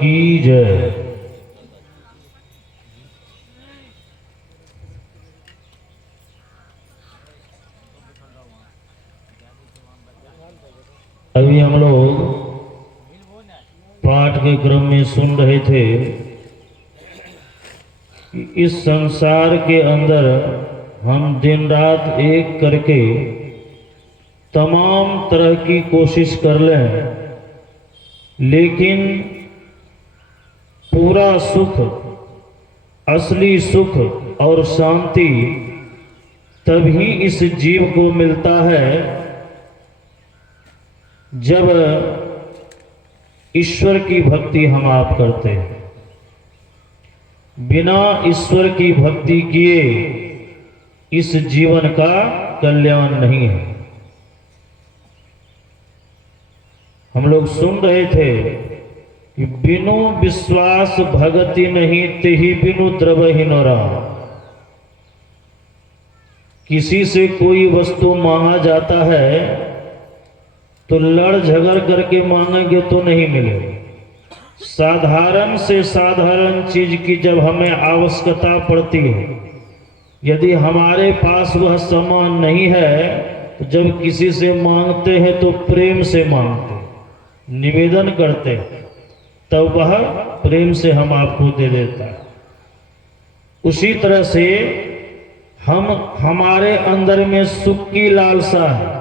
की जय। अभी हम लोग पाठ के क्रम में सुन रहे थे कि इस संसार के अंदर हम दिन रात एक करके तमाम तरह की कोशिश कर लें, लेकिन पूरा सुख, असली सुख और शांति तभी इस जीव को मिलता है जब ईश्वर की भक्ति हम आप करते हैं। बिना ईश्वर की भक्ति किए इस जीवन का कल्याण नहीं है। हम लोग सुन रहे थे कि बिनु विश्वास भगति नहीं, तेहि बिनु द्रवहि न राम। किसी से कोई वस्तु मांगा जाता है तो लड़ झगड़ करके मांगेंगे तो नहीं मिलेगा। साधारण से साधारण चीज की जब हमें आवश्यकता पड़ती है, यदि हमारे पास वह सामान नहीं है तो जब किसी से मांगते हैं तो प्रेम से मांगते, निवेदन करते, तब वह प्रेम से हम आपको दे देता है। उसी तरह से हमारे अंदर में सुख की लालसा है,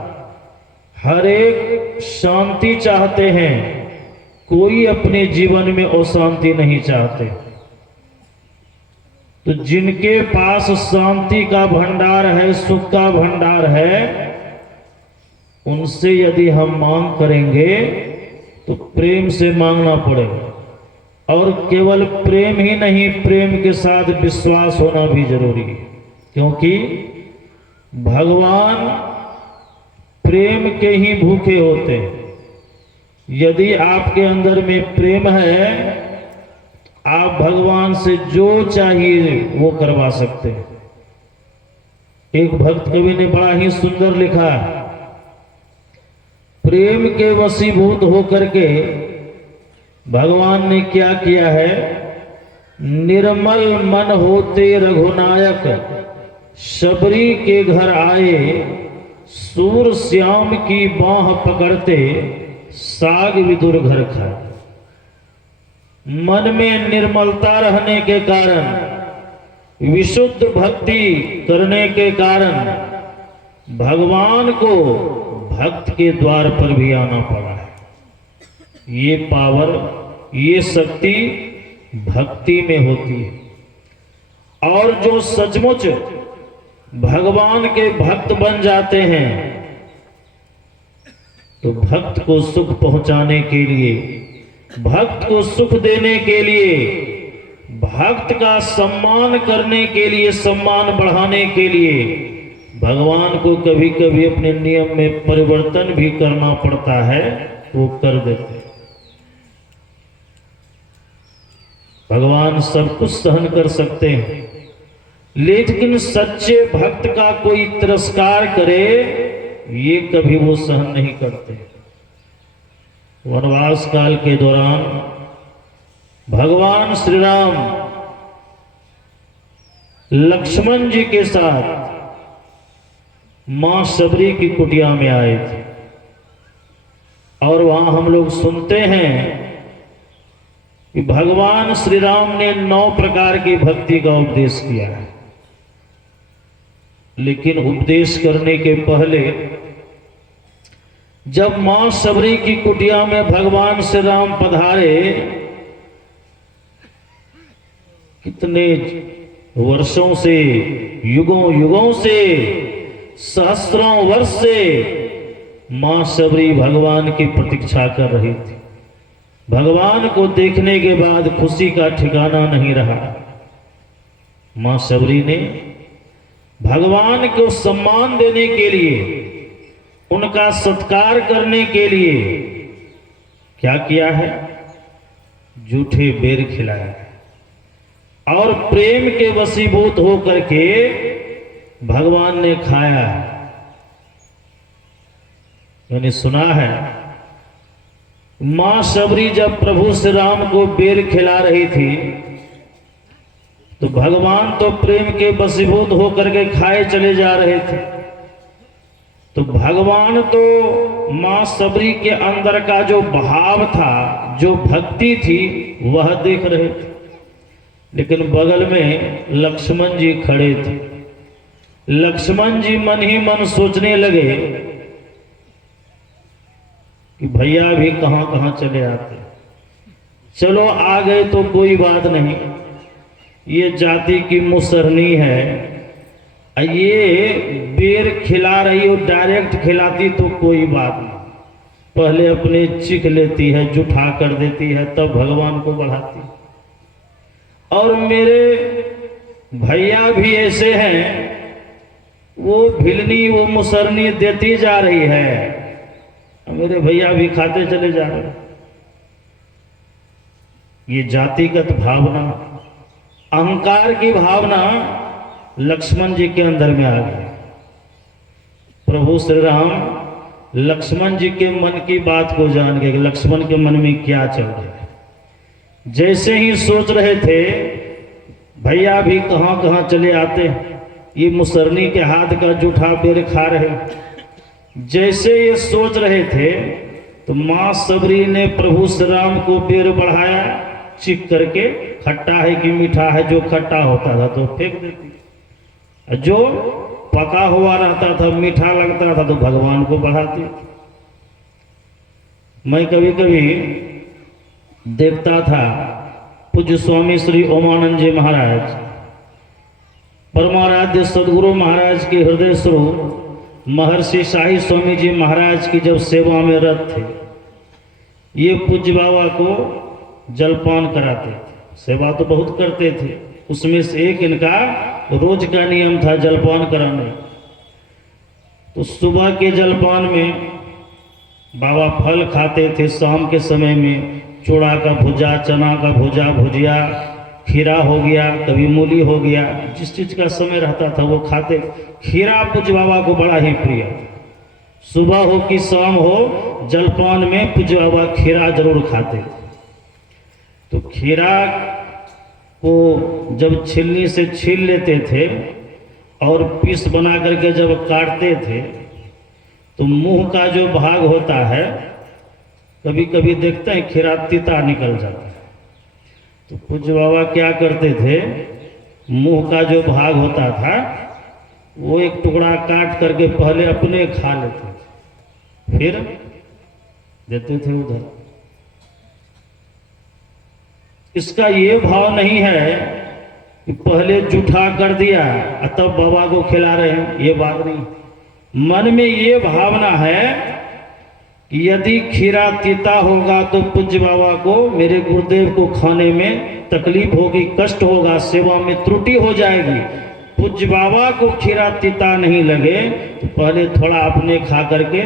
हर एक शांति चाहते हैं, कोई अपने जीवन में अशांति नहीं चाहते। तो जिनके पास शांति का भंडार है, सुख का भंडार है, उनसे यदि हम मांग करेंगे तो प्रेम से मांगना पड़ेगा। और केवल प्रेम ही नहीं, प्रेम के साथ विश्वास होना भी जरूरी है, क्योंकि भगवान प्रेम के ही भूखे होते हैं। यदि आपके अंदर में प्रेम है, आप भगवान से जो चाहिए वो करवा सकते हैं। एक भक्त कवि ने बड़ा ही सुंदर लिखा, प्रेम के वशीभूत होकर के भगवान ने क्या किया है। निर्मल मन होते रघुनायक, शबरी के घर आए, सूर श्याम की बाह पकड़ते, साग विदुर घर खाए। मन में निर्मलता रहने के कारण, विशुद्ध भक्ति करने के कारण भगवान को भक्त के द्वार पर भी आना पड़ा है। ये पावर, ये शक्ति भक्ति में होती है। और जो सचमुच भगवान के भक्त बन जाते हैं तो भक्त को सुख पहुंचाने के लिए, भक्त को सुख देने के लिए, भक्त का सम्मान करने के लिए, सम्मान बढ़ाने के लिए भगवान को कभी कभी अपने नियम में परिवर्तन भी करना पड़ता है, वो कर देते हैं। भगवान सब कुछ सहन कर सकते हैं, लेकिन सच्चे भक्त का कोई तिरस्कार करे, ये कभी वो सहन नहीं करते। वनवास काल के दौरान भगवान श्री राम लक्ष्मण जी के साथ मां शबरी की कुटिया में आए थे, और वहां हम लोग सुनते हैं कि भगवान श्री राम ने 9 प्रकार की भक्ति का उपदेश किया है। लेकिन उपदेश करने के पहले जब मां शबरी की कुटिया में भगवान श्री राम पधारे, कितने वर्षों से, युगों युगों से, सहस्त्रों वर्ष से मां शबरी भगवान की प्रतीक्षा कर रही थी। भगवान को देखने के बाद खुशी का ठिकाना नहीं रहा। मां शबरी ने भगवान को सम्मान देने के लिए, उनका सत्कार करने के लिए क्या किया है, जूठे बेर खिलाया और प्रेम के वशीभूत होकर के भगवान ने खाया। मैंने सुना है मां सबरी जब प्रभु श्री राम को बेर खिला रही थी तो भगवान तो प्रेम के वशीभूत होकर के खाए चले जा रहे थे। तो भगवान तो मां सबरी के अंदर का जो भाव था, जो भक्ति थी, वह देख रहे थे। लेकिन बगल में लक्ष्मण जी खड़े थे। लक्ष्मण जी मन ही मन सोचने लगे कि भैया भी कहां कहां चले आते, चलो आ गए तो कोई बात नहीं, ये जाति की मुसरनी है, ये बेर खिला रही हो, डायरेक्ट खिलाती तो कोई बात नहीं, पहले अपने चीख लेती है, जुठा कर देती है, तब भगवान को बढ़ाती। और मेरे भैया भी ऐसे हैं, वो भिलनी वो मुसरनी देती जा रही है, मेरे भैया भी खाते चले जा रहे हैं। ये जातिगत भावना, अहंकार की भावना लक्ष्मण जी के अंदर में आ गई। प्रभु श्री राम लक्ष्मण जी के मन की बात को जान गए कि लक्ष्मण के मन में क्या चल रहा है। जैसे ही सोच रहे थे भैया भी कहां कहां चले आते, ये मुसरनी के हाथ का जूठा बेर खा रहे, जैसे ये सोच रहे थे तो मां सबरी ने प्रभु श्री राम को बेर बढ़ाया, चिक करके, खट्टा है कि मीठा है, जो खट्टा होता था तो फेंक देती, जो पका हुआ रहता था, मीठा लगता था तो भगवान को बढ़ाती। मैं कभी कभी देखता था पूज्य स्वामी श्री ओमानंद जी महाराज, परमाराध्य सदगुरु महाराज के हृदय स्वरूप महर्षि शाही स्वामी जी महाराज की जब सेवा में रत थे, ये पूज्य बाबा को जलपान कराते थे। सेवा तो बहुत करते थे, उसमें से एक इनका रोज का नियम था जलपान कराने। तो सुबह के जलपान में बाबा फल खाते थे, शाम के समय में चूड़ा का भुजा, चना का भुजा, भुजिया, खीरा हो गया, कभी मूली हो गया, जिस चीज का समय रहता था वो खाते। खीरा पूज्य बाबा को बड़ा ही प्रिय, सुबह हो कि शाम हो, जलपान में पूज्य बाबा खीरा जरूर खाते। तो खीरा को जब छिलनी से छील लेते थे और पीस बना करके जब काटते थे तो मुंह का जो भाग होता है, कभी कभी देखते हैं खीरा तीता निकल जाता है। तो पूज्य बाबा क्या करते थे, मुंह का जो भाग होता था वो एक टुकड़ा काट करके पहले अपने खा लेते थे, फिर देते थे उधर। इसका ये भाव नहीं है कि पहले जूठा कर दिया और तब बाबा को खिला रहे हैं, ये बात नहीं। मन में ये भावना है कि यदि खीरा तीता होगा तो पूज्य बाबा को, मेरे गुरुदेव को खाने में तकलीफ होगी, कष्ट होगा, सेवा में त्रुटि हो जाएगी। पूज्य बाबा को खीरा तीता नहीं लगे तो पहले थोड़ा अपने खा करके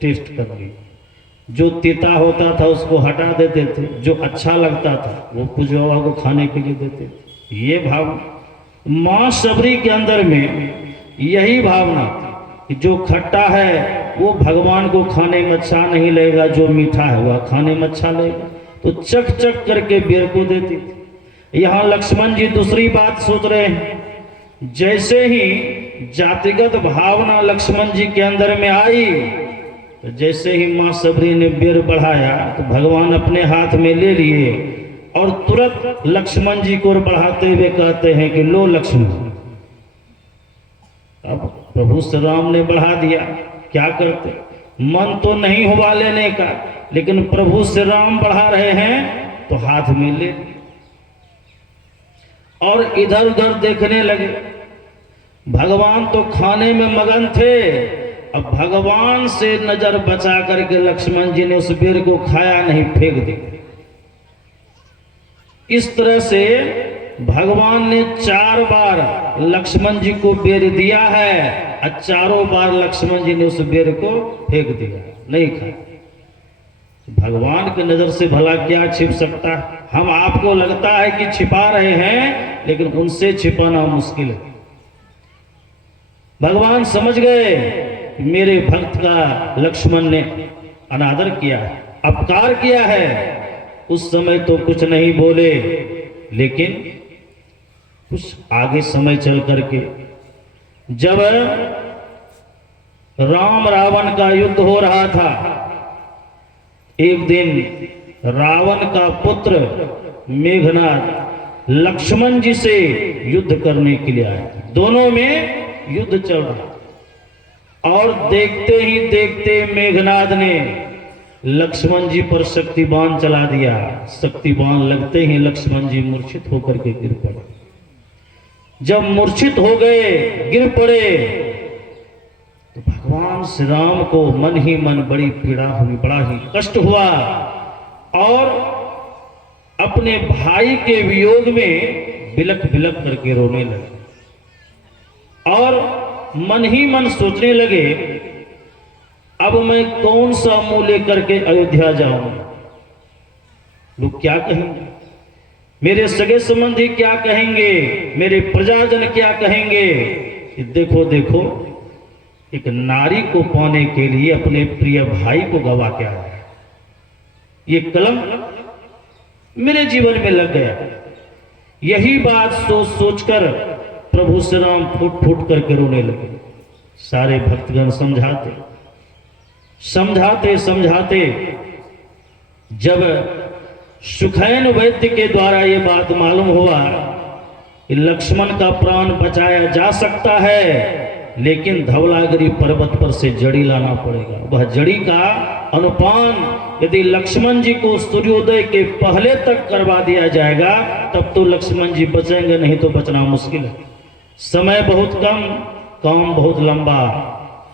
टेस्ट कर ली, जो तीता होता था उसको हटा देते थे, जो अच्छा लगता था वो पूज्य बाबा को खाने के लिए देते थे। ये भाव मां सबरी के अंदर में यही भावना कि जो खट्टा है वो भगवान को खाने में अच्छा नहीं लगेगा, जो मीठा है वह खाने में अच्छा लगेगा, तो चक चक करके बेर को देती थी। यहाँ लक्ष्मण जी दूसरी बात सोच रहे हैं। जैसे ही जातिगत भावना लक्ष्मण जी के अंदर में आई, तो जैसे ही मां सबरी ने बेर बढ़ाया तो भगवान अपने हाथ में ले लिए और तुरंत लक्ष्मण जी को बढ़ाते हुए कहते हैं कि लो लक्ष्मण। अब प्रभु श्री राम ने बढ़ा दिया, क्या करते, मन तो नहीं हुआ लेने का, लेकिन प्रभु श्री राम बढ़ा रहे हैं तो हाथ में ले और इधर उधर देखने लगे। भगवान तो खाने में मगन थे, अब भगवान से नजर बचा करके लक्ष्मण जी ने उस बेर को खाया नहीं, फेंक दिया। इस तरह से भगवान ने 4 बार लक्ष्मण जी को बेर दिया है और चारों बार लक्ष्मण जी ने उस बेर को फेंक दिया, नहीं खाया। भगवान की नजर से भला क्या छिप सकता है? हम आपको लगता है कि छिपा रहे हैं, लेकिन उनसे छिपाना मुश्किल है। भगवान समझ गए मेरे भक्त का लक्ष्मण ने अनादर किया है, अपकार किया है, उस समय तो कुछ नहीं बोले, लेकिन कुछ आगे समय चल करके जब राम रावण का युद्ध हो रहा था, एक दिन रावण का पुत्र मेघनाद लक्ष्मण जी से युद्ध करने के लिए आया। दोनों में युद्ध चल रहा और देखते ही देखते मेघनाद ने लक्ष्मण जी पर शक्तिबाण चला दिया। शक्तिबाण लगते ही लक्ष्मण जी मूर्छित होकर के गिर पड़े। जब मूर्छित हो गए, गिर पड़े, तो भगवान श्री राम को मन ही मन बड़ी पीड़ा हुई, बड़ा ही कष्ट हुआ और अपने भाई के वियोग में बिलख बिलख करके रोने लगे और मन ही मन सोचने लगे, अब मैं कौन सा मुंह लेकर के अयोध्या जाऊं? लोग क्या कहेंगे? मेरे सगे संबंधी क्या कहेंगे? मेरे प्रजाजन क्या कहेंगे? कि देखो देखो, एक नारी को पाने के लिए अपने प्रिय भाई को गवा के आया। ये कलम मेरे जीवन में लग गया। यही बात सोच सोचकर प्रभु श्री राम फूट फूट करके रोने लगे। सारे भक्तगण समझाते समझाते समझाते जब सुखैन वैद्य के द्वारा ये बात मालूम हुआ कि लक्ष्मण का प्राण बचाया जा सकता है, लेकिन धवलागिरी पर्वत पर से जड़ी लाना पड़ेगा। वह जड़ी का अनुपान यदि लक्ष्मण जी को सूर्योदय के पहले तक करवा दिया जाएगा, तब तो लक्ष्मण जी बचेंगे, नहीं तो बचना मुश्किल है। समय बहुत कम, काम बहुत लंबा।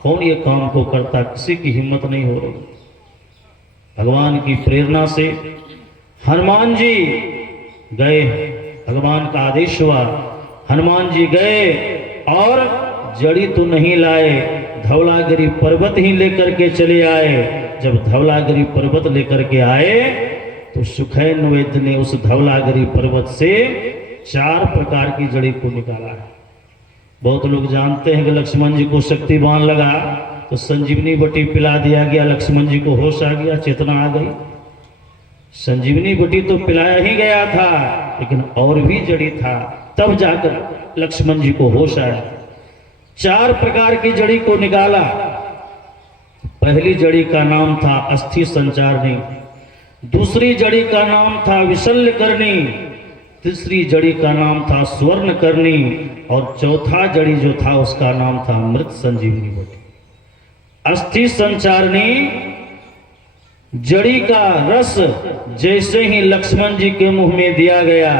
कौन ये काम को करता? किसी की हिम्मत नहीं हो रही। भगवान की प्रेरणा से हनुमान जी गए, भगवान का आदेश हुआ, हनुमान जी गए और जड़ी तो नहीं लाए, धवलागिरी पर्वत ही लेकर के चले आए। जब धवलागिरी पर्वत लेकर के आए तो सुखैन वैद्य ने उस धवलागिरी पर्वत से 4 प्रकार की जड़ी को निकाला है। बहुत लोग जानते हैं कि लक्ष्मण जी को शक्तिबाण लगा तो संजीवनी बटी पिला दिया गया, लक्ष्मण जी को होश आ गया, चेतना आ गई। संजीवनी बटी तो पिलाया ही गया था, लेकिन और भी जड़ी था, तब जाकर लक्ष्मण जी को होश आया। 4 प्रकार की जड़ी को निकाला। पहली जड़ी का नाम था अस्थि संचारणी, दूसरी जड़ी का नाम था विशल्य करनी, तीसरी जड़ी का नाम था स्वर्ण करनी और चौथा जड़ी जो था उसका नाम था मृत संजीवनी बटी। अस्थि संचारणी जड़ी का रस जैसे ही लक्ष्मण जी के मुंह में दिया गया,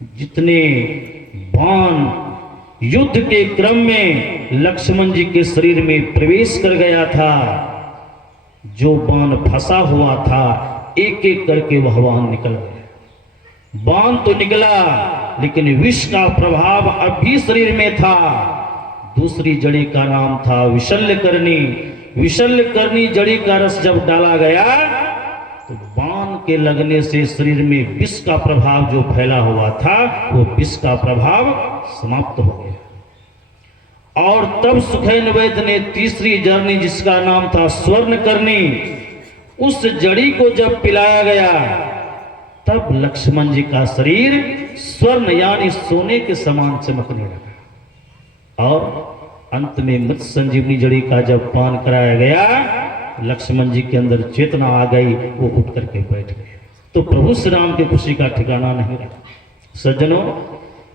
जितने बाण युद्ध के क्रम में लक्ष्मण जी के शरीर में प्रवेश कर गया था, जो बाण फंसा हुआ था एक एक करके वह बाण निकल गया। बाण तो निकला, लेकिन विष का प्रभाव अब भी शरीर में था। दूसरी जड़ी का नाम था विशल्य करनी। विशल्य करनी जड़ी का रस जब डाला गया तो बाण के लगने से शरीर में विष का प्रभाव जो फैला हुआ था, वो विष का प्रभाव समाप्त हो गया। और तब सुखैन वैद्य ने तीसरी जड़ी, जिसका नाम था स्वर्ण करनी, उस जड़ी को जब पिलाया गया, तब लक्ष्मण जी का शरीर स्वर्ण यानी सोने के समान चमकने लगा। और अंत में मृत संजीवनी जड़ी का जब पान कराया गया, लक्ष्मण जी के अंदर चेतना आ गई, वो उठ करके बैठ गए। तो प्रभु श्री राम की खुशी का ठिकाना नहीं रहा। सज्जनों,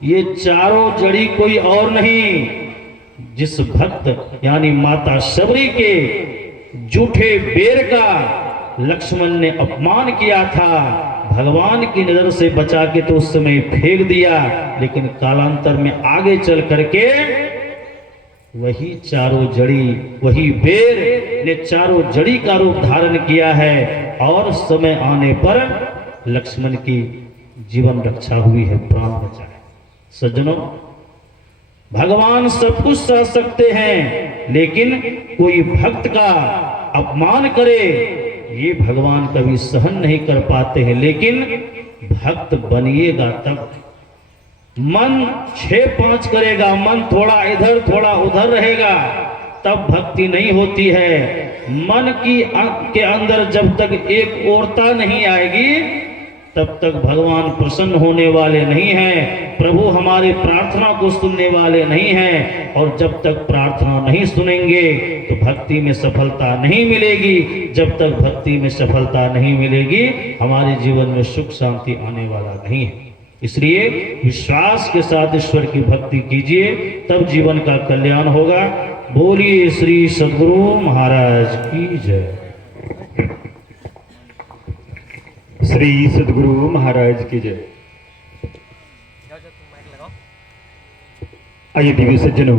ये चारों जड़ी कोई और नहीं, जिस भक्त यानी माता शबरी के जूठे बेर का लक्ष्मण ने अपमान किया था, भगवान की नजर से बचा के तो उस समय फेंक दिया, लेकिन कालांतर में आगे चल करके वही चारों जड़ी, वही बेर ने चारों जड़ी का रूप धारण किया है और समय आने पर लक्ष्मण की जीवन रक्षा हुई है, प्राण बचा है। सज्जनों, भगवान सब कुछ सह सकते हैं, लेकिन कोई भक्त का अपमान करे ये भगवान कभी सहन नहीं कर पाते हैं। लेकिन भक्त बनिएगा तब, मन 6-5 करेगा, मन थोड़ा इधर थोड़ा उधर रहेगा, तब भक्ति नहीं होती है। मन की के अंदर जब तक एक ओरता नहीं आएगी तब तक भगवान प्रसन्न होने वाले नहीं हैं, प्रभु हमारी प्रार्थना को सुनने वाले नहीं हैं। और जब तक प्रार्थना नहीं सुनेंगे तो भक्ति में सफलता नहीं मिलेगी। जब तक भक्ति में सफलता नहीं मिलेगी हमारे जीवन में सुख शांति आने वाला नहीं है। इसलिए विश्वास के साथ ईश्वर की भक्ति कीजिए, तब जीवन का कल्याण होगा। बोलिए श्री सद्गुरु महाराज की जय। श्री सद्गुरु महाराज की जय। आइए दिव्य सज्जनों,